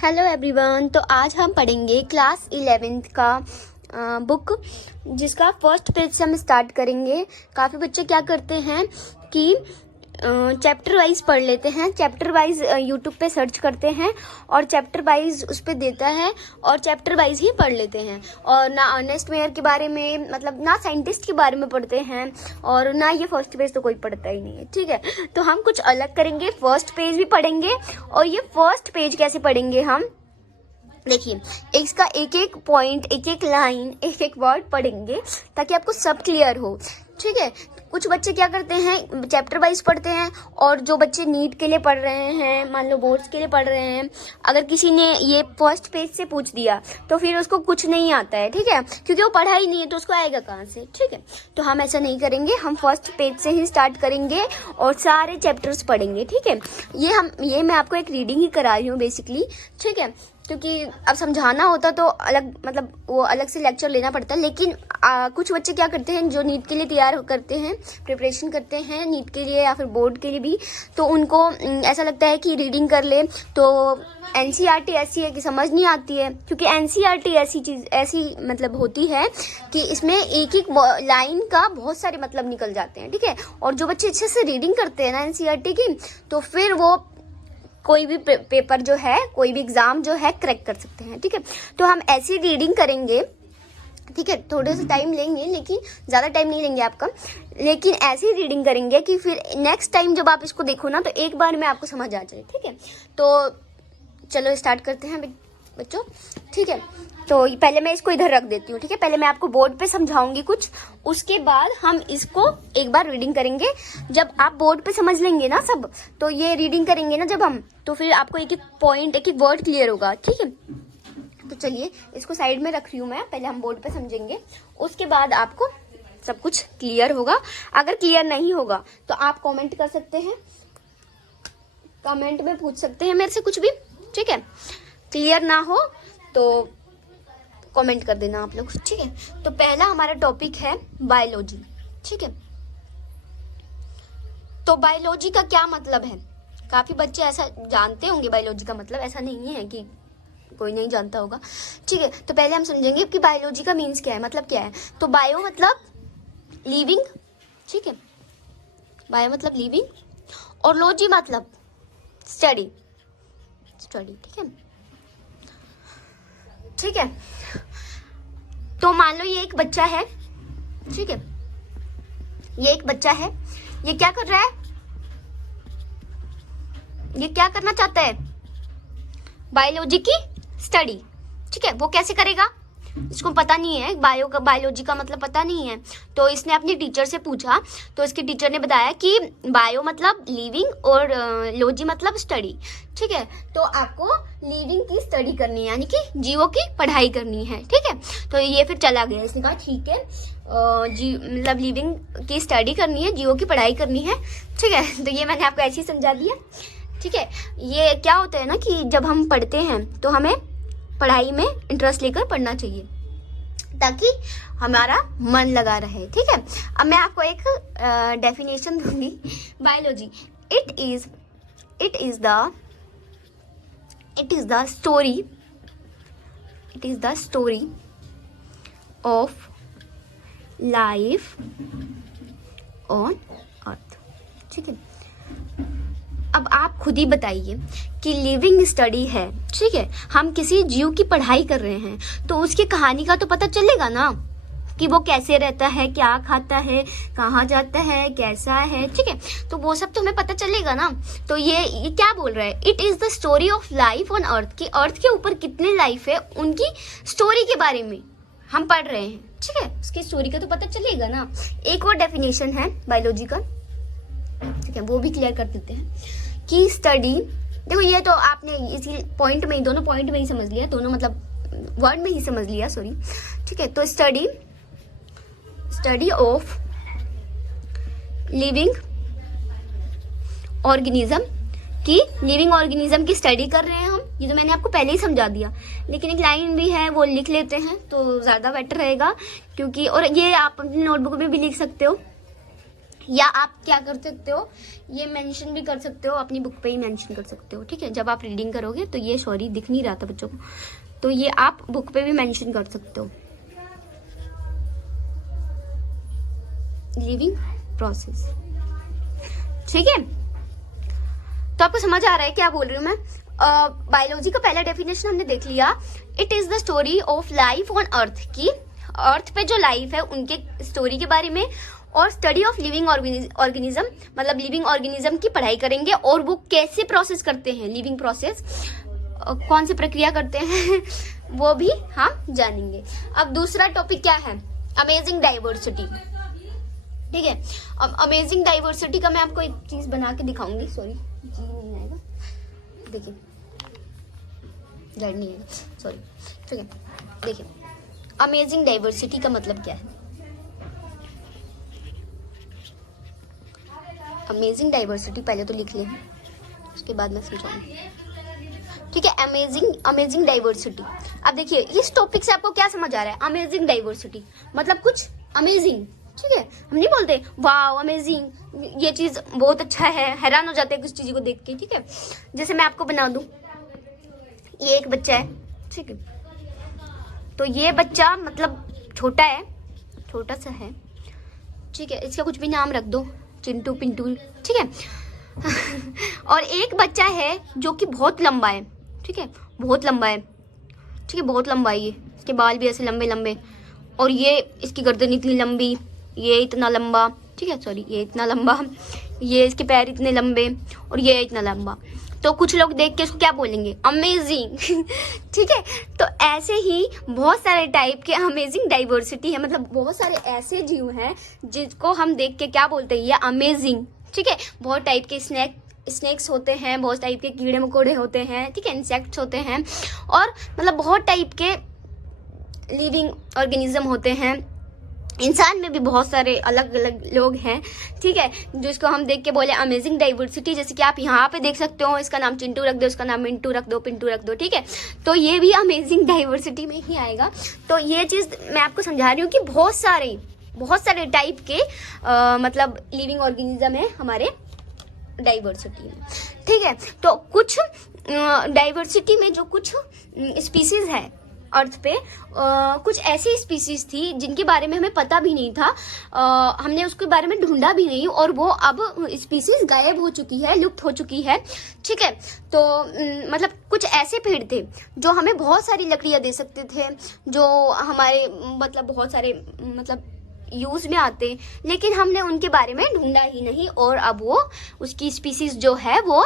Hello everyone. तो आज हम पढ़ेंगे क्लास 11th का बुक, जिसका फर्स्ट पेज से हम स्टार्ट करेंगे। काफ़ी बच्चे क्या करते हैं कि चैप्टर वाइज पढ़ लेते हैं, चैप्टर वाइज यूट्यूब पे सर्च करते हैं और चैप्टर वाइज उस पर देता है और चैप्टर वाइज ही पढ़ लेते हैं, और ना अर्नेस्ट मेयर के बारे में, मतलब ना साइंटिस्ट के बारे में पढ़ते हैं, और ना ये फर्स्ट पेज तो कोई पढ़ता ही नहीं है। ठीक है, तो हम कुछ अलग करेंगे, फर्स्ट पेज भी पढ़ेंगे। और ये फर्स्ट पेज कैसे पढ़ेंगे हम, देखिए इसका एक एक पॉइंट, एक एक लाइन, एक एक वर्ड पढ़ेंगे ताकि आपको सब क्लियर हो। ठीक है, कुछ बच्चे क्या करते हैं, चैप्टर वाइज पढ़ते हैं, और जो बच्चे नीट के लिए पढ़ रहे हैं, मान लो बोर्ड्स के लिए पढ़ रहे हैं, अगर किसी ने ये फर्स्ट पेज से पूछ दिया तो फिर उसको कुछ नहीं आता है। ठीक है, क्योंकि वो पढ़ा ही नहीं है तो उसको आएगा कहाँ से। ठीक है, तो हम ऐसा नहीं करेंगे, हम फर्स्ट पेज से ही स्टार्ट करेंगे और सारे चैप्टर्स पढ़ेंगे। ठीक है, ये मैं आपको एक रीडिंग ही करा रही हूँ बेसिकली। ठीक है, क्योंकि अब समझाना होता तो अलग, मतलब वो अलग से लेक्चर लेना पड़ता है। लेकिन कुछ बच्चे क्या करते हैं, जो नीट के लिए तैयार करते हैं, प्रिपरेशन करते हैं नीट के लिए या फिर बोर्ड के लिए भी, तो उनको ऐसा लगता है कि रीडिंग कर ले तो एनसीईआरटी ऐसी है कि समझ नहीं आती है। क्योंकि एनसीईआरटी ऐसी मतलब होती है कि इसमें एक एक लाइन का बहुत सारे मतलब निकल जाते हैं। ठीक है, और जो बच्चे अच्छे से रीडिंग करते हैं ना एनसीईआरटी की, तो फिर वो कोई भी पेपर जो है, कोई भी एग्जाम जो है क्रैक कर सकते हैं। ठीक है, तो हम ऐसी रीडिंग करेंगे। ठीक है, थोड़े से टाइम लेंगे, लेकिन ज़्यादा टाइम नहीं लेंगे आपका, लेकिन ऐसी रीडिंग करेंगे कि फिर नेक्स्ट टाइम जब आप इसको देखो ना तो एक बार में आपको समझ आ जाए। ठीक है, तो चलो स्टार्ट करते हैं बच्चों। ठीक है, तो पहले मैं इसको इधर रख देती हूँ। ठीक है, पहले मैं आपको बोर्ड पे समझाऊंगी कुछ, उसके बाद हम इसको एक बार रीडिंग करेंगे। जब आप बोर्ड पे समझ लेंगे ना सब, तो ये रीडिंग करेंगे ना जब हम, तो फिर आपको एक एक पॉइंट, एक एक वर्ड क्लियर होगा। ठीक है, तो चलिए इसको साइड में रख रही हूँ मैं, पहले हम बोर्ड पे समझेंगे, उसके बाद आपको सब कुछ क्लियर होगा। अगर क्लियर नहीं होगा तो आप कमेंट कर सकते हैं, कमेंट में पूछ सकते हैं मेरे से कुछ भी। ठीक है, क्लियर ना हो तो कमेंट कर देना आप लोग। ठीक है, तो पहला हमारा टॉपिक है बायोलॉजी। ठीक है, तो बायोलॉजी का क्या मतलब है, काफी बच्चे ऐसा जानते होंगे बायोलॉजी का मतलब, ऐसा नहीं है कि कोई नहीं जानता होगा। ठीक है, तो पहले हम समझेंगे कि बायोलॉजी का मीन्स क्या है, मतलब क्या है। तो बायो मतलब लिविंग। ठीक है, बायो मतलब लिविंग और लॉजी मतलब स्टडी। ठीक है, ठीक है, तो मान लो ये एक बच्चा है। ठीक है, ये एक बच्चा है, ये क्या कर रहा है, ये क्या करना चाहता है, बायोलॉजी की स्टडी। ठीक है, वो कैसे करेगा, इसको पता नहीं है, बायोलॉजी का मतलब पता नहीं है, तो इसने अपनी टीचर से पूछा, तो इसके टीचर ने बताया कि बायो मतलब लिविंग और लॉजी मतलब स्टडी। ठीक है, तो आपको लिविंग की स्टडी करनी है, यानी कि जीवों की पढ़ाई करनी है। ठीक है, तो ये फिर चला गया, इसने कहा ठीक है, मतलब लिविंग की स्टडी करनी है, जीवों की पढ़ाई करनी है। ठीक है, तो ये मैंने आपको ऐसे ही समझा दिया। ठीक है, ये क्या होता है ना कि जब हम पढ़ते हैं तो हमें पढ़ाई में इंटरेस्ट लेकर पढ़ना चाहिए ताकि हमारा मन लगा रहे। ठीक है, अब मैं आपको एक डेफिनेशन दूंगी biology. It is the story of life on earth. ठीक है, अब आप खुद ही बताइए कि लिविंग स्टडी है। ठीक है, हम किसी जीव की पढ़ाई कर रहे हैं तो उसकी कहानी का तो पता चलेगा ना, कि वो कैसे रहता है, क्या खाता है, कहाँ जाता है, कैसा है। ठीक है, तो वो सब तो हमें पता चलेगा ना। तो ये क्या बोल रहा है, it is the story of life on earth, कि अर्थ के ऊपर कितने लाइफ है उनकी स्टोरी के बारे में हम पढ़ रहे हैं। ठीक है, उसकी स्टोरी का तो पता चलेगा ना। एक और डेफिनेशन है बायोलॉजी का, ठीक है, वो भी क्लियर कर देते हैं कि स्टडी, देखो ये तो आपने इसी पॉइंट में ही, दोनों पॉइंट में ही समझ लिया, दोनों मतलब वर्ड में ही समझ लिया, सॉरी। ठीक है, तो स्टडी ऑफ लिविंग ऑर्गेनिज्म, कि लिविंग ऑर्गेनिज्म की स्टडी कर रहे हैं हम, ये तो मैंने आपको पहले ही समझा दिया, लेकिन एक लाइन भी है वो लिख लेते हैं तो ज़्यादा बेटर रहेगा, क्योंकि और ये आप अपनी नोटबुक में भी लिख सकते हो, या आप क्या कर सकते हो, ये मेंशन भी कर सकते हो, अपनी बुक पे ही मेंशन कर सकते हो, ठीक है। जब आप रीडिंग करोगे तो ये, सॉरी दिख नहीं रहा था बच्चों को, तो ये आप बुक पे भी मेंशन कर सकते हो। लिविंग प्रोसेस, ठीक है। तो आपको समझ आ रहा है क्या बोल रही हूँ मैं। बायोलॉजी का पहला डेफिनेशन हमने देख लिया, it is the story of life on earth, की अर्थ पे जो लाइफ है उनके स्टोरी के बारे में। और स्टडी ऑफ लिविंग ऑर्गेनिज्म, मतलब लिविंग ऑर्गेनिज्म की पढ़ाई करेंगे और वो कैसे प्रोसेस करते हैं, लिविंग प्रोसेस कौन सी प्रक्रिया करते हैं वो भी हम जानेंगे। अब दूसरा टॉपिक क्या है, अमेजिंग डाइवर्सिटी, ठीक है। अब अमेजिंग डाइवर्सिटी का मैं आपको एक चीज बना के दिखाऊंगी, सॉरी जी नहीं आएगा, देखिए नहीं आएगा, सॉरी, ठीक है। देखिए अमेजिंग डाइवर्सिटी का मतलब क्या है। अमेजिंग डाइवर्सिटी पहले तो लिख लें, उसके बाद मैं समझाऊंगी, ठीक है। Amazing diversity. अब देखिए इस टॉपिक से आपको क्या समझ आ रहा है, अमेजिंग डाइवर्सिटी मतलब कुछ अमेजिंग, ठीक है। हम नहीं बोलते वाओ अमेजिंग, ये चीज बहुत अच्छा है, हैरान हो जाते हैं कुछ चीजों को देख के, ठीक है। जैसे मैं आपको बना दूं, ये एक बच्चा है, ठीक है। तो ये बच्चा मतलब छोटा है, छोटा सा है, ठीक है। इसका कुछ भी नाम रख दो, चिंटू पिंटू, ठीक है। और एक बच्चा है जो कि बहुत लंबा है, ठीक है, बहुत लंबा है, ठीक है, बहुत लंबा है ये, इसके बाल भी ऐसे लंबे लंबे, और ये इसकी गर्दन इतनी लंबी, ये इतना लंबा, ठीक है, सॉरी ये इतना लंबा, ये इसके पैर इतने लंबे, और ये इतना लंबा। तो कुछ लोग देख के इसको क्या बोलेंगे, अमेजिंग, ठीक है। तो ऐसे ही बहुत सारे टाइप के अमेजिंग डाइवर्सिटी है, मतलब बहुत सारे ऐसे जीव हैं जिसको हम देख के क्या बोलते हैं, ये अमेजिंग, ठीक है। बहुत टाइप के स्नेक्स होते हैं, बहुत टाइप के कीड़े मकोड़े होते हैं, ठीक है, इंसेक्ट्स होते हैं, और मतलब बहुत टाइप के लिविंग ऑर्गेनिज्म होते हैं। इंसान में भी बहुत सारे अलग अलग लोग हैं, ठीक है, जिसको हम देख के बोले अमेजिंग डाइवर्सिटी। जैसे कि आप यहाँ पे देख सकते हो, इसका नाम चिंटू रख दो, इसका नाम मिंटू रख दो, पिंटू रख दो, ठीक है। तो ये भी अमेजिंग डाइवर्सिटी में ही आएगा। तो ये चीज़ मैं आपको समझा रही हूँ कि बहुत सारे टाइप के मतलब लिविंग ऑर्गेनिज्म है हमारे डाइवर्सिटी में, ठीक है। तो कुछ डाइवर्सिटी में जो कुछ स्पीसीज है अर्थ पे, कुछ ऐसी स्पीसीज थी जिनके बारे में हमें पता भी नहीं था, हमने उसके बारे में ढूंढा भी नहीं, और वो अब स्पीसीज गायब हो चुकी है, लुप्त हो चुकी है, ठीक है। तो मतलब कुछ ऐसे पेड़ थे जो हमें बहुत सारी लकड़ियां दे सकते थे, जो हमारे मतलब बहुत सारे मतलब यूज में आते, लेकिन हमने उनके बारे में ढूंढा ही नहीं, और अब वो उसकी स्पीसीज जो है वो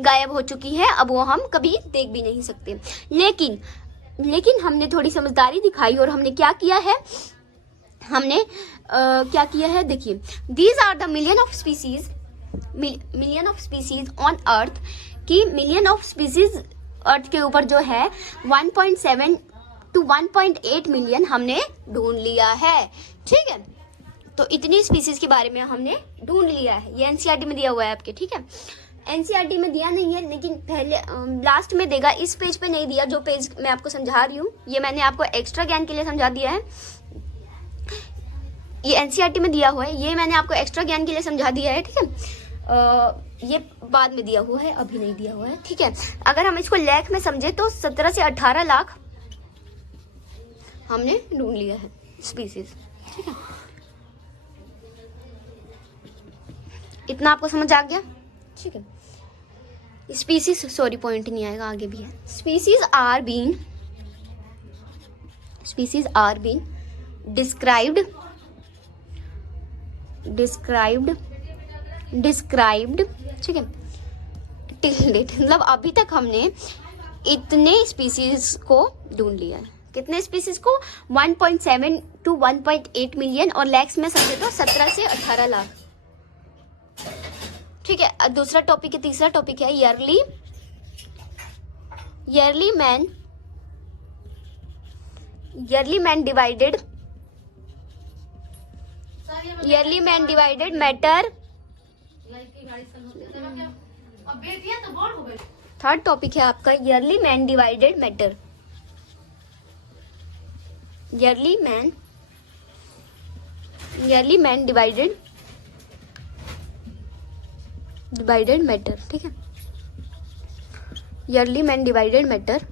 गायब हो चुकी है, अब वो हम कभी देख भी नहीं सकते। लेकिन हमने थोड़ी समझदारी दिखाई और हमने क्या किया है, क्या किया है, देखिए, these are the million of species on earth, की मिलियन ऑफ स्पीसीज अर्थ के ऊपर जो है 1.7 to 1.8 मिलियन हमने ढूंढ लिया है, ठीक है। तो इतनी स्पीसीज के बारे में हमने ढूंढ लिया है, ये एनसीईआरटी में दिया हुआ है आपके, ठीक है। एनसीईआरटी में दिया नहीं है, लेकिन पहले लास्ट में देगा, इस पेज पे नहीं दिया, जो पेज मैं आपको समझा रही हूँ ये मैंने आपको एक्स्ट्रा ज्ञान के लिए समझा दिया है, ये एनसीईआरटी में दिया हुआ है, ये मैंने आपको एक्स्ट्रा ज्ञान के लिए समझा दिया है, ठीक है। ये बाद में दिया हुआ है, अभी नहीं दिया हुआ है, ठीक है। अगर हम इसको लाख में समझे तो 17 से 18 लाख हमने ढूंढ लिया है स्पीसीज, ठीक है। इतना आपको समझ आ गया, ठीक है। स्पीसीज, सॉरी पॉइंट नहीं आएगा, आगे भी है। स्पीसीज आर बीन डिस्क्राइब्ड, ठीक है, टिल डेट, मतलब अभी तक हमने इतने स्पीसीज को ढूंढ लिया है। कितने स्पीसीज को, 1.7 to 1.8 मिलियन, और लैक्स में समझे तो 17 से 18 लाख, ठीक है। दूसरा टॉपिक है, तीसरा टॉपिक है early man divided matter. Third topic है आपका yearly man divided matter, yearly man divided divided matter, ठीक है, ईयरली मैन डिवाइडेड मैटर,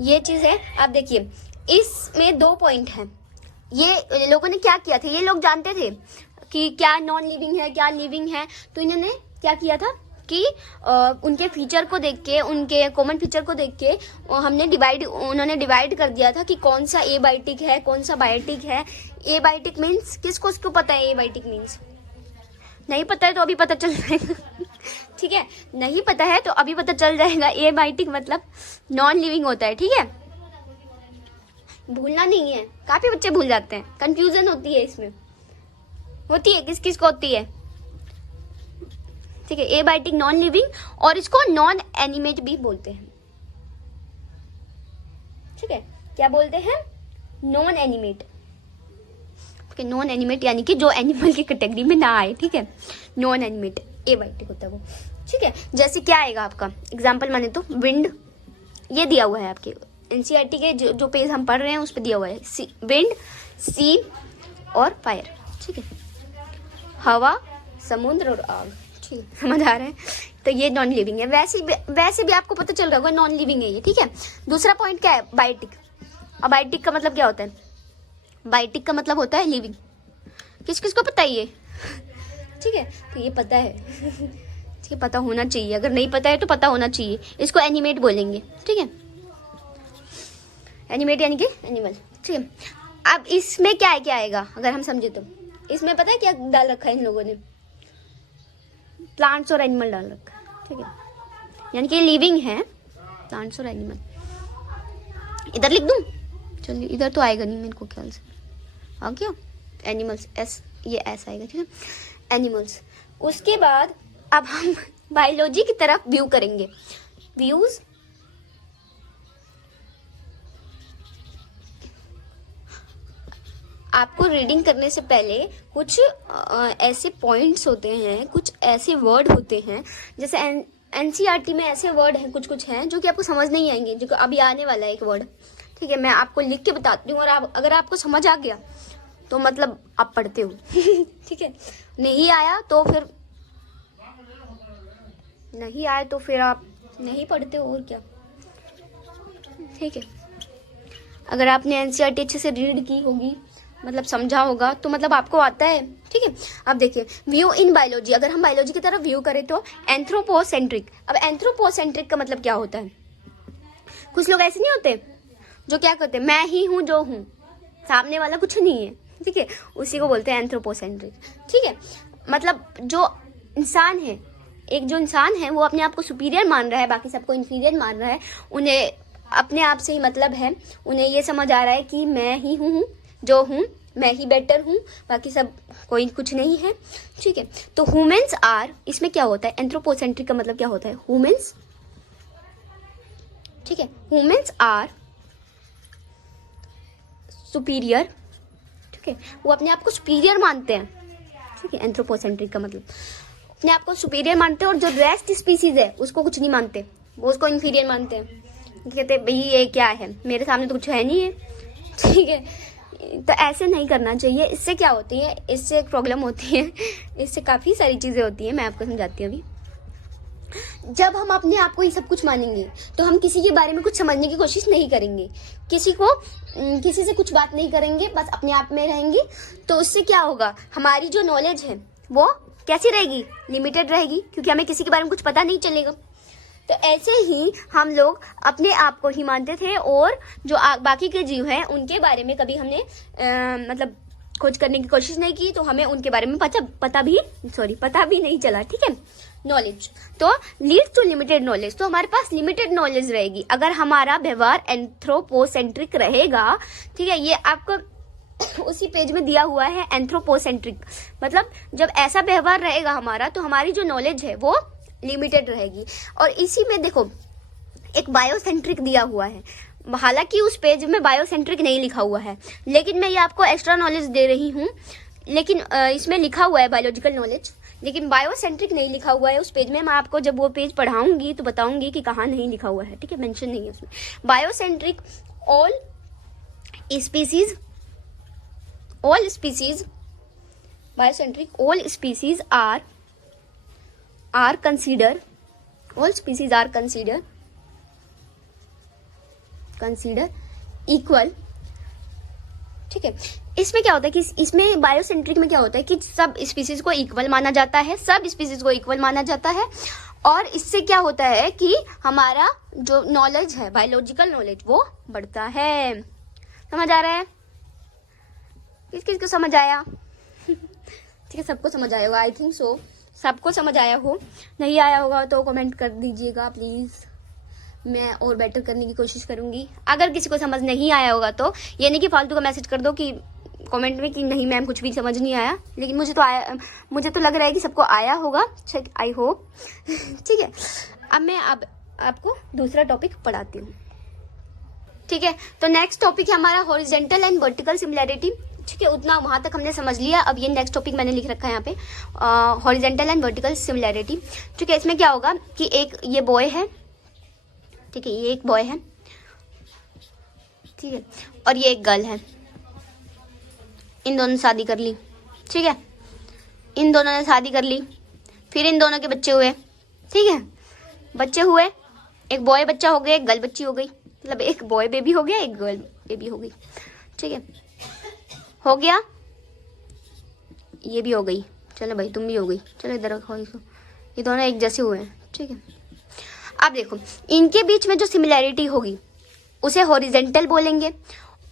ये चीज है। आप देखिए इसमें 2 पॉइंट हैं। ये लोगों ने क्या किया था, ये लोग जानते थे कि क्या नॉन लिविंग है क्या लिविंग है, तो इन्होंने क्या किया था कि उनके फीचर को देख के, उनके कॉमन फीचर को देख के उन्होंने डिवाइड कर दिया था कि कौन सा एबायोटिक है कौन सा बायोटिक है। एबायोटिक मीन्स किसको पता है, एबायोटिक मीन्स नहीं पता है तो अभी पता चल जाएगा ठीक है, नहीं पता है तो अभी पता चल जाएगा। एबायोटिक मतलब नॉन लिविंग होता है, ठीक है, भूलना नहीं है, काफी बच्चे भूल जाते हैं, कंफ्यूजन होती है इसमें, होती है, किस को होती है, ठीक है। एबायोटिक नॉन लिविंग और इसको नॉन एनिमेट भी बोलते हैं, ठीक है, क्या बोलते हैं, नॉन एनिमेट, ठीक है, नॉन एनिमेट यानी कि जो एनिमल की कैटेगरी में ना आए, ठीक है, नॉन एनिमेट एबायोटिक होता है वो, ठीक है। जैसे क्या आएगा आपका एग्जांपल माने तो विंड, ये दिया हुआ है आपके एनसीईआरटी के जो पेज हम पढ़ रहे हैं उस पर दिया हुआ है, विंड, सी और फायर, ठीक है, हवा, समुद्र और आग, ठीक है, समझ आ रहा है। तो ये नॉन लिविंग है, वैसे भी आपको पता चल रहा होगा नॉन लिविंग है ये, ठीक है। दूसरा पॉइंट क्या है, बायोटिक। अब बायोटिक का मतलब क्या होता है, बायोटिक का मतलब होता है लिविंग। किस को पता है ये ठीक है, तो ये पता है ठीक है, पता होना चाहिए, अगर नहीं पता है तो पता होना चाहिए। इसको एनिमेट बोलेंगे, ठीक है, एनिमेट यानी कि एनिमल, ठीक है। अब इसमें क्या आएगा अगर हम समझे तो, इसमें पता है क्या डाल रखा है इन लोगों ने, प्लांट्स और एनिमल डाल रखा है, ठीक है, यानी कि लिविंग है प्लांट्स और एनिमल। इधर लिख दूं, चलिए इधर तो आएगा नहीं मेरे को ख्याल से, आ गया एनिमल्स, एस, ये एस आएगा, ठीक है, एनिमल्स। उसके बाद अब हम बायोलॉजी की तरफ व्यू करेंगे, व्यूज, आपको रीडिंग करने से पहले कुछ ऐसे पॉइंट्स होते हैं, कुछ ऐसे वर्ड होते हैं, जैसे एनसीईआरटी में ऐसे वर्ड हैं, कुछ हैं जो कि आपको समझ नहीं आएंगे, जो अभी आने वाला है एक वर्ड, ठीक है, मैं आपको लिख के बताती हूँ, और अगर आपको समझ आ गया तो मतलब आप पढ़ते हो ठीक है, नहीं आया तो फिर आप नहीं पढ़ते हो, और क्या, ठीक है। अगर आपने एनसीईआरटी अच्छे से रीड की होगी, मतलब समझा होगा, तो मतलब आपको आता है, ठीक है। अब देखिए व्यू इन बायोलॉजी, अगर हम बायोलॉजी की तरफ व्यू करें तो एंथ्रोपोसेंट्रिक। अब एंथ्रोपोसेंट्रिक का मतलब क्या होता है, कुछ लोग ऐसे नहीं होते जो क्या करते हैं, मैं ही हूँ जो हूँ, सामने वाला कुछ नहीं है, ठीक है, उसी को बोलते हैं एंथ्रोपोसेंट्रिक, ठीक है। मतलब जो इंसान है, एक जो इंसान है वो अपने आप को सुपीरियर मान रहा है, बाकी सबको इन्फीरियर मान रहा है, उन्हें अपने आप से ही मतलब है, उन्हें ये समझ आ रहा है कि मैं ही हूँ जो हूँ, मैं ही बेटर हूँ, बाकी सब कोई कुछ नहीं है, ठीक है। तो ह्यूमंस आर, इसमें क्या होता है, एंथ्रोपोसेंट्रिक का मतलब क्या होता है, ह्यूमंस, ठीक है, ह्यूमंस आर सुपीरियर, ठीक है, वो अपने आप को सुपीरियर मानते हैं, ठीक है। एंथ्रोपोसेंट्रिक का मतलब अपने आप को सुपीरियर मानते हैं, और जो रेस्ट स्पीसीज है उसको कुछ नहीं मानते, वो उसको इन्फीरियर मानते हैं, कहते हैं भाई ये क्या है, मेरे सामने तो कुछ है नहीं है, ठीक है। तो ऐसे नहीं करना चाहिए, इससे क्या होती है, इससे एक प्रॉब्लम होती है, इससे काफ़ी सारी चीज़ें होती हैं, मैं आपको समझाती हूँ अभी। जब हम अपने आप को ये सब कुछ मानेंगे तो हम किसी के बारे में कुछ समझने की कोशिश नहीं करेंगे, किसी से कुछ बात नहीं करेंगे, बस अपने आप में रहेंगे। तो उससे क्या होगा, हमारी जो नॉलेज है वो कैसी रहेगी, लिमिटेड रहेगी, क्योंकि हमें किसी के बारे में कुछ पता नहीं चलेगा। तो ऐसे ही हम लोग अपने आप को ही मानते थे, और जो बाकी के जीव हैं उनके बारे में कभी हमने मतलब खोज करने की कोशिश नहीं की, तो हमें उनके बारे में पता भी नहीं चला, ठीक है। नॉलेज तो लीड्स टू लिमिटेड नॉलेज, तो हमारे पास लिमिटेड नॉलेज रहेगी अगर हमारा व्यवहार एंथ्रोपोसेंट्रिक रहेगा, ठीक है। ये आपको उसी पेज में दिया हुआ है, एंथ्रोपोसेंट्रिक मतलब जब ऐसा व्यवहार रहेगा हमारा, तो हमारी जो नॉलेज है वो लिमिटेड रहेगी। और इसी में देखो एक बायोसेंट्रिक दिया हुआ है, हालांकि उस पेज में बायोसेंट्रिक नहीं लिखा हुआ है, लेकिन मैं ये आपको एक्स्ट्रा नॉलेज दे रही हूँ, लेकिन इसमें लिखा हुआ है बायोलॉजिकल नॉलेज, लेकिन बायोसेंट्रिक नहीं लिखा हुआ है उस पेज में। मैं आपको जब वो पेज पढ़ाऊंगी तो बताऊंगी कि कहाँ नहीं लिखा हुआ है, ठीक है, मेंशन नहीं है उसमें। Biocentric all species biocentric all species are consider equal. ठीक है, इसमें क्या होता है कि इसमें बायोसेंट्रिक में क्या होता है कि सब स्पीसीज को इक्वल माना जाता है, और इससे क्या होता है कि हमारा जो नॉलेज है, बायोलॉजिकल नॉलेज, वो बढ़ता है। समझ आ रहा है? किस किस को समझ आया? ठीक है, सबको समझ आया होगा, आई थिंक सो सबको समझ आया हो। नहीं आया होगा तो कमेंट कर दीजिएगा प्लीज, मैं और बेटर करने की कोशिश करूंगी। अगर किसी को समझ नहीं आया होगा तो ये नहीं कि फालतू का मैसेज कर दो कि कमेंट में कि नहीं मैम कुछ भी समझ नहीं आया, लेकिन मुझे तो लग रहा है कि सबको आया होगा। I hope. ठीक है, अब मैं आपको दूसरा टॉपिक पढ़ाती हूँ। ठीक है, तो नेक्स्ट टॉपिक है हमारा हॉरिजॉन्टल एंड वर्टिकल सिमिलैरिटी। ठीक है, उतना वहां तक हमने समझ लिया। अब ये नेक्स्ट टॉपिक मैंने लिख रखा है यहाँ पे, हॉरिजॉन्टल एंड वर्टिकल सिमिलैरिटी। ठीक है, इसमें क्या होगा कि एक ये बॉय है, ठीक है, ये एक बॉय है, ठीक है, और ये एक गर्ल है। इन दोनों ने शादी कर ली। ठीक है, इन दोनों ने शादी कर ली, फिर इन दोनों के बच्चे हुए। ठीक है, बच्चे हुए, एक बॉय बच्चा हो गया, एक गर्ल बच्ची हो गई, मतलब एक बॉय बेबी हो गया, एक गर्ल बेबी हो गई। ठीक है, हो गया, ये भी हो गई, चलो भाई तुम भी हो गई, चलो इधर रखो इसको, ये दोनों एक जैसे हुए हैं। ठीक है, अब देखो इनके बीच में जो सिमिलैरिटी होगी उसे हॉरिजॉन्टल बोलेंगे,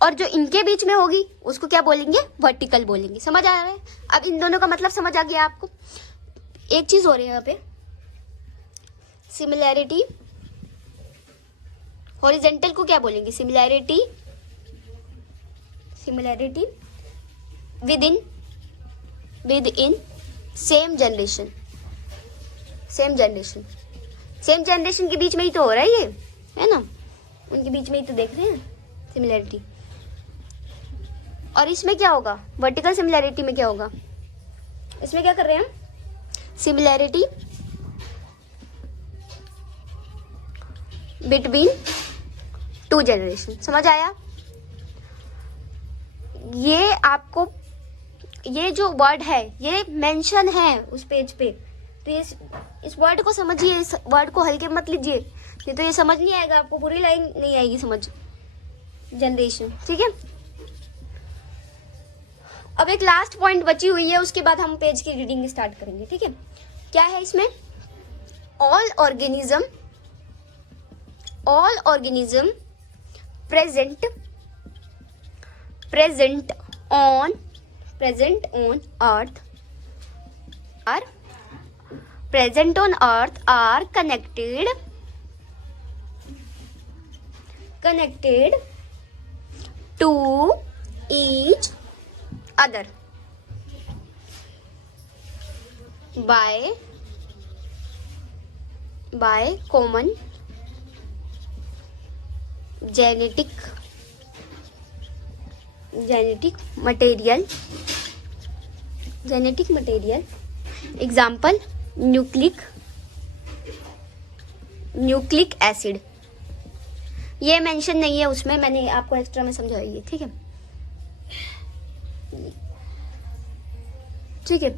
और जो इनके बीच में होगी उसको क्या बोलेंगे? वर्टिकल बोलेंगे। समझ आ रहा है? अब इन दोनों का मतलब समझ आ गया आपको। एक चीज हो रही है यहाँ पे, सिमिलैरिटी, हॉरिजॉन्टल को क्या बोलेंगे? Similarity with in same generation के बीच में ही तो हो रहा है ये, है ना? उनके बीच में ही तो देख रहे हैं सिमिलैरिटी। और इसमें क्या होगा? वर्टिकल सिमिलैरिटी में क्या होगा? इसमें क्या कर रहे हैं हम? Similarity between two generation. समझ आया? ये आपको, ये जो वर्ड है ये मेंशन है उस पेज पे, तो ये इस वर्ड को समझिए, इस वर्ड को हल्के मत लीजिए, नहीं तो ये समझ नहीं आएगा आपको, पूरी लाइन नहीं आएगी समझ। जनरेशन, ठीक है। अब एक लास्ट पॉइंट बची हुई है, उसके बाद हम पेज की रीडिंग स्टार्ट करेंगे। ठीक है, क्या है इसमें? All organism present on earth are connected to each other by common genetic material. Example, nucleic acid. ये मेंशन नहीं है उसमें, मैंने आपको एक्स्ट्रा में समझाई है। ठीक है, ठीक है,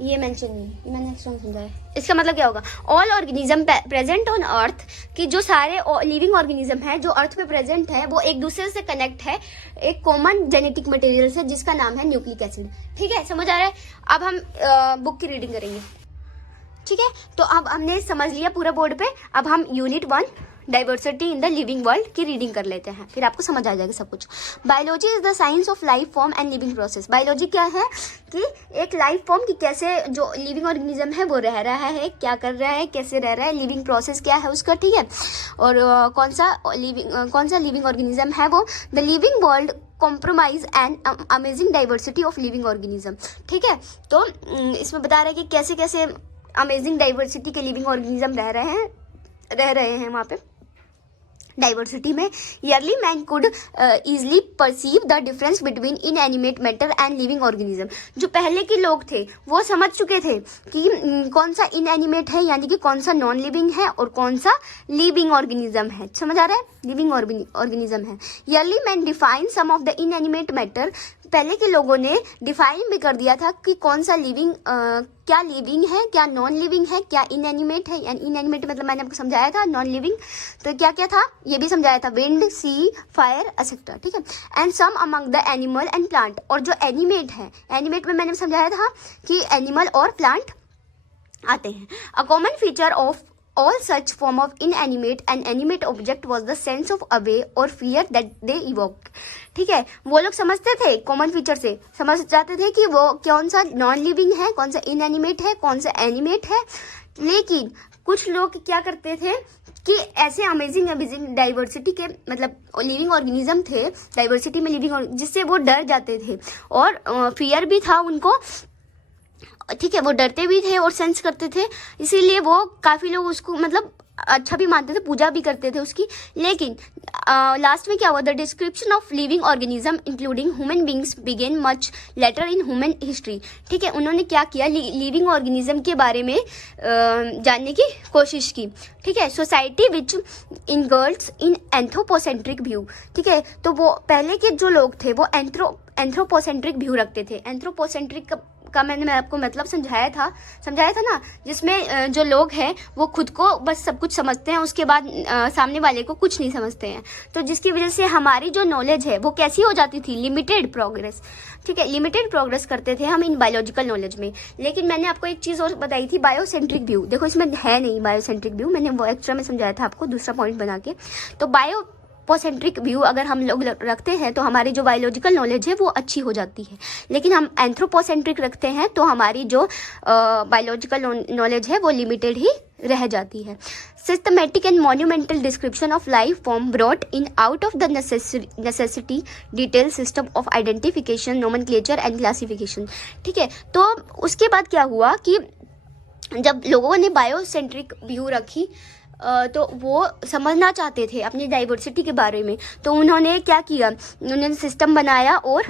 ये मेंशन नहीं है, मैंने एक्स्ट्रा में समझाया। इसका मतलब क्या होगा? ऑल ऑर्गेनिज्म प्रेजेंट ऑन अर्थ, कि जो सारे लिविंग ऑर्गेनिज्म है जो अर्थ पे प्रेजेंट है वो एक दूसरे से कनेक्ट है एक कॉमन जेनेटिक मटेरियल से, जिसका नाम है न्यूक्लिक एसिड। ठीक है, समझ आ रहा है? अब हम बुक की रीडिंग करेंगे। ठीक है, तो अब हमने समझ लिया पूरा बोर्ड पे। अब हम unit 1 diversity in the living world की रीडिंग कर लेते हैं, फिर आपको समझ आ जाएगा सब कुछ। Biology is the science of life form and living process. Biology क्या है? कि एक लाइफ फॉर्म की कैसे जो लिविंग ऑर्गेनिज्म है वो रह रहा है, क्या कर रहा है, कैसे रह रहा है, लिविंग प्रोसेस क्या है उसका। ठीक है, और कौन सा लिविंग ऑर्गेनिज्म है वो। The living world compromise and amazing diversity of living organism. ठीक है, तो इसमें बता रहे हैं कि कैसे कैसे अमेजिंग डाइवर्सिटी के लिविंग ऑर्गेनिज्म रह रहे हैं वहाँ पे डाइवर्सिटी में। Yearly man could easily perceive the difference between inanimate matter and living organism. जो पहले के लोग थे वो समझ चुके थे कि कौन सा इनएनिमेट है, यानी कि कौन सा नॉन लिविंग है और कौन सा लिविंग ऑर्गेनिज्म है। समझ आ रहा है? लिविंग ऑर्गेनिज्म है। Early man define some of the inanimate matter पहले के लोगों ने डिफाइन भी कर दिया था कि कौन सा लिविंग क्या लिविंग है, क्या नॉन लिविंग है, क्या इनएनिमेट है। इनएनिमेट मतलब मैंने आपको समझाया था, नॉन लिविंग तो क्या क्या था ये भी समझाया था, विंड, सी, फायर एक्सेट्रा, ठीक है। And some among the animal and plant, और जो एनिमेट है, एनिमेट में मैंने समझाया था कि एनिमल और प्लांट आते हैं। A common feature of all such form of inanimate and animate object was the sense of awe or fear that they evoke। ठीक है, वो लोग समझते थे, कॉमन फीचर से समझ जाते थे कि वो कौन सा नॉन लिविंग है, कौन सा इनएनिमेट है, कौन सा एनिमेट है। लेकिन कुछ लोग क्या करते थे कि ऐसे अमेजिंग डाइवर्सिटी के मतलब लिविंग ऑर्गेनिज्म थे, डाइवर्सिटी में लिविंग, जिससे वो डर जाते थे और फियर भी था उनको, ठीक है। वो डरते भी थे और सेंस करते थे, इसीलिए वो काफ़ी लोग उसको मतलब अच्छा भी मानते थे, पूजा भी करते थे उसकी। लेकिन लास्ट में क्या हुआ, the description of living organism including human beings began much later in human history. ठीक है, उन्होंने क्या किया, लिविंग ऑर्गेनिज्म के बारे में जानने की कोशिश की। ठीक है, society which in girls in anthropocentric view. ठीक है, तो वो पहले के जो लोग थे वो एंथ्रोपोसेंट्रिक व्यू रखते थे। एंथ्रोपोसेंट्रिक का मैंने आपको मतलब समझाया था ना, जिसमें जो लोग हैं वो खुद को बस सब कुछ समझते हैं, उसके बाद सामने वाले को कुछ नहीं समझते हैं। तो जिसकी वजह से हमारी जो नॉलेज है वो कैसी हो जाती थी, लिमिटेड प्रोग्रेस। ठीक है, लिमिटेड प्रोग्रेस करते थे हम इन बायोलॉजिकल नॉलेज में। लेकिन मैंने आपको एक चीज़ और बताई थी, बायोसेंट्रिक व्यू। देखो इसमें है नहीं बायोसेंट्रिक व्यू, मैंने वो एक्स्ट्रा में समझाया था आपको दूसरा पॉइंट बना के। तो बायोसेंट्रिक व्यू अगर हम लोग रखते हैं तो हमारी जो बायोलॉजिकल नॉलेज है वो अच्छी हो जाती है। लेकिन हम एंथ्रोपोसेंट्रिक रखते हैं तो हमारी जो बायोलॉजिकल नॉलेज है वो लिमिटेड ही रह जाती है। Systematic and monumental description of life form brought in out of the necessity detail system of identification, nomenclature and classification. ठीक है, तो उसके बाद क्या हुआ कि जब लोगों ने बायोसेंट्रिक व्यू रखी तो वो समझना चाहते थे अपनी डाइवर्सिटी के बारे में, तो उन्होंने क्या किया, उन्होंने सिस्टम बनाया और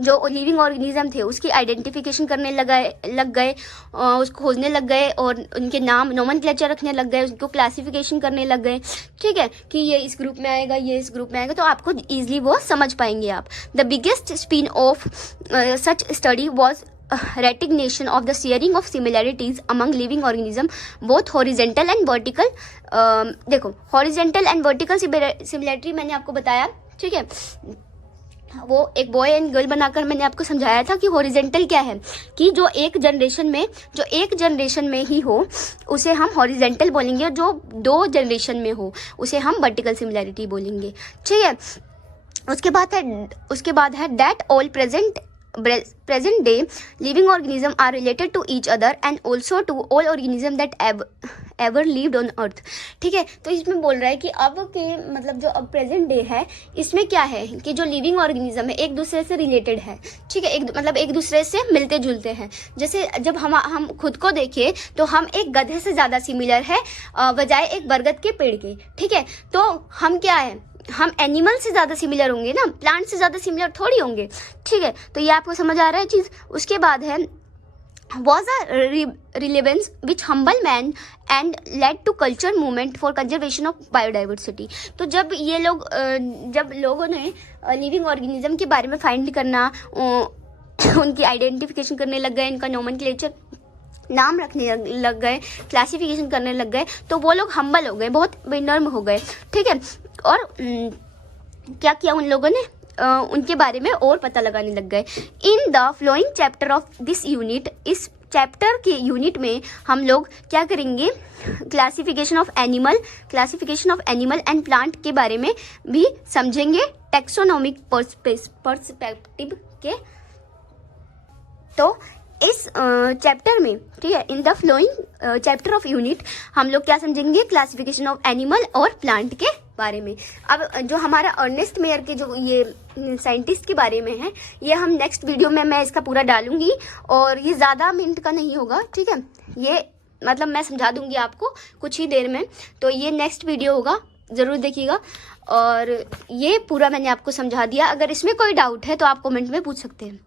जो लिविंग ऑर्गेनिज्म थे उसकी आइडेंटिफिकेशन करने लग गए, उसको खोजने लग गए और उनके नाम नोमेनक्लेचर रखने लग गए, उसको क्लासिफिकेशन करने लग गए। ठीक है, कि ये इस ग्रुप में आएगा, ये इस ग्रुप में आएगा, तो आपको ईजिली वो समझ पाएंगे आप। The biggest spin of such study was recognition of the sharing of similarities among living organism both horizontal and vertical। देखो horizontal and vertical similarity मैंने आपको बताया। ठीक है, वो एक बॉय एंड गर्ल बनाकर मैंने आपको समझाया था कि हॉरिजेंटल क्या है, कि जो एक जनरेशन में ही हो उसे हम हॉरिजेंटल बोलेंगे, और जो 2 जनरेशन में हो उसे हम वर्टिकल सिमिलैरिटी बोलेंगे। ठीक है, उसके बाद है that all present day living organism are related to each other and also to all organism that ever lived on earth। ठीक है, तो इसमें बोल रहा है कि अब के मतलब जो अब प्रेजेंट डे है इसमें क्या है कि जो लिविंग ऑर्गेनिज्म है एक दूसरे से रिलेटेड है। ठीक है, एक दूसरे से मिलते जुलते हैं। जैसे जब हम खुद को देखें तो हम एक गधे से ज़्यादा सिमिलर है बजाय एक बरगद के पेड़ के। ठीक है, तो हम क्या है, हम एनिमल से ज़्यादा सिमिलर होंगे ना, प्लांट से ज़्यादा सिमिलर थोड़ी होंगे। ठीक है, तो ये आपको समझ आ रहा है चीज़। उसके बाद है was a relevance which humble man and led to culture movement for conservation of biodiversity। तो जब लोगों ने लिविंग ऑर्गेनिज्म के बारे में फाइंड करना, उनकी आइडेंटिफिकेशन करने लग गए, इनका नोमेनक्लेचर नाम रखने लग गए, क्लासिफिकेशन करने लग गए, तो वो लोग हम्बल हो गए, बहुत विनम्र हो गए। ठीक है, और क्या किया उन लोगों ने, उनके बारे में और पता लगाने लग गए। In the flowing chapter of this unit, इस चैप्टर के यूनिट में हम लोग क्या करेंगे, classification of animal and plant के बारे में भी समझेंगे, टैक्सोनॉमिक पर्सपेक्टिव के। तो इस चैप्टर में, ठीक है, in the flowing chapter of unit हम लोग क्या समझेंगे, क्लासिफिकेशन ऑफ एनिमल और प्लांट के बारे में। अब जो हमारा अर्नेस्ट मेयर के जो ये साइंटिस्ट के बारे में है, ये हम नेक्स्ट वीडियो में मैं इसका पूरा डालूंगी, और ये ज़्यादा मिनट का नहीं होगा। ठीक है, ये मतलब मैं समझा दूंगी आपको कुछ ही देर में, तो ये नेक्स्ट वीडियो होगा, ज़रूर देखिएगा। और ये पूरा मैंने आपको समझा दिया। अगर इसमें कोई डाउट है तो आप कमेंट में पूछ सकते हैं।